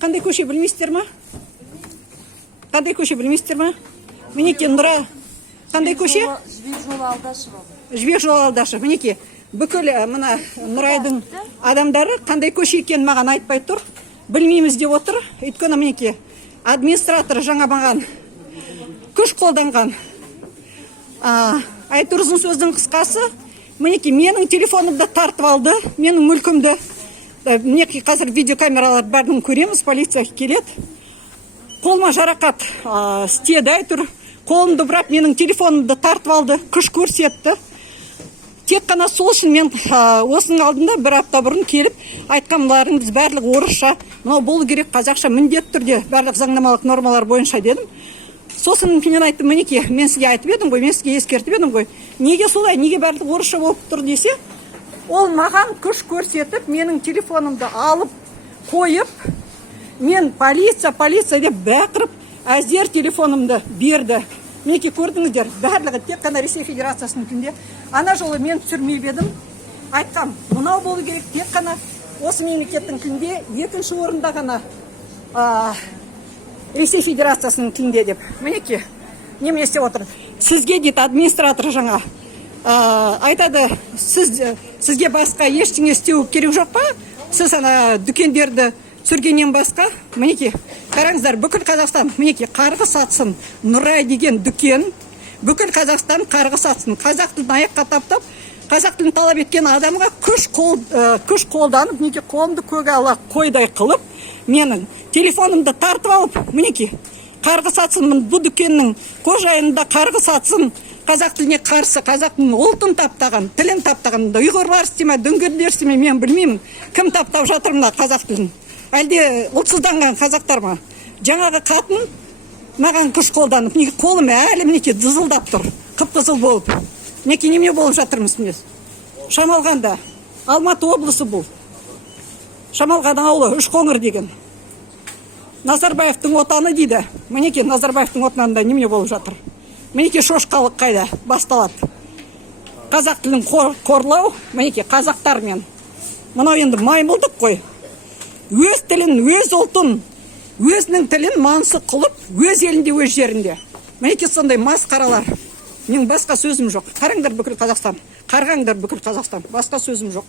Қандай көше білмейсіздер ма? Қандай көше білмейсіздер ма? Мінекей Нұра. Қандай көше? Жібек жолы Алдашева. Жібек жолы Алдашев. Мінекей бүкіл мына Нұрайдың адамдары қандай көше екенін маған айтпай тұр. Білмейміз деп отыр. Өйткені мінекей администратор жаңа маған күш қолданған. Айтыр ұзын сөздің қысқасы, мінекей менің телефонымды тартып алды, менің мүлкімді. Мінекей қазір видеокамералар бәрін көреміз, полиция келеді. Қолыма жарақат істеді, айтыр. Қолымды бұрап менің телефонымды тартып алды, күш көрсетті. Тек қана сол үшін мен осының алдында бір апта бұрын келіп айтқанларыңыз барлығы орысша, мынау болу керек, қазақша міндетті түрде барлық заңнамалық нормалар бойынша дедім. Сосын мен айттым, мінекей, мен сізге айтып едім ғой, мен сізге ескертіп едім ғой. Неге солай, неге барлық орысша болып тұр десе, ол маған күш көрсетіп, менің телефонымды алып қойып, мен полиция деп бәқіріп, әзер телефонымды берді. Мінекей көрдіңіздер, барлығы тек қана Ресей Федерациясының тілінде. Ана жолы мен түсірмей едім, айтқам, мынау болу керек, тек қана осы мемлекеттің тілінде, екінші орында ғана Ресей Федерациясының тілінде деп. Мінекей, неме істеп отыр. Сізге дейді администратор жаңа айтады, сізге басқа ештеңе істеу керек жоқ па? Сіз ана дүкендерді түсіргеннен басқа, мінекей, қараңыздар, бүкіл Қазақстан, мінекей, қарғы сатсын, Нұрай деген дүкен, бүкіл Қазақстан қарғы сатсын, қазақ тілін аяққа таптап, қазақ тілін талап еткен адамға күш қолданып, мінекей, қолымды көге ала қойдай қылып, менің телефонымды тартып алып, мінекей, қарғы сатсын, бұл дүкеннің қожайынында қарғы сатсын, қазақ тіліне қарсы, қазақтың ұлтын таптаған, тілін таптаған, ұйғырлар істеме, дүнгендер істеме, мен білмеймін, кім таптап жатыр мына қазақ тілін. Әлде ұлтсызданған қазақтар ма? Жаңағы қатын маған күш қолданып, қолым әлі мінекей дызылдап тұр, қып-қызыл болып. Мінекей неме болып жатырмыз міне. Шамалғанда, Алматы облысы бұл. Шамалған ауылы, Үшқоңыр деген. Назарбаевтың отаны дейді. Мінекей Назарбаевтың отанында неме болып жатыр. Мінекей шошқалық қайда басталады. Қазақ тілін қорлау, мінекей қазақтармен. Мынау енді маймылдық қой. Өз тілін, өз ұлтын, өзінің тілін мансыз қылып, өз елінде, өз жерінде. Мінекей сондай масқаралар. Менің басқа сөзім жоқ. Қараңдар бүкіл Қазақстан. Қарғаңдар бүкіл Қазақстан. Басқа сөзім жоқ.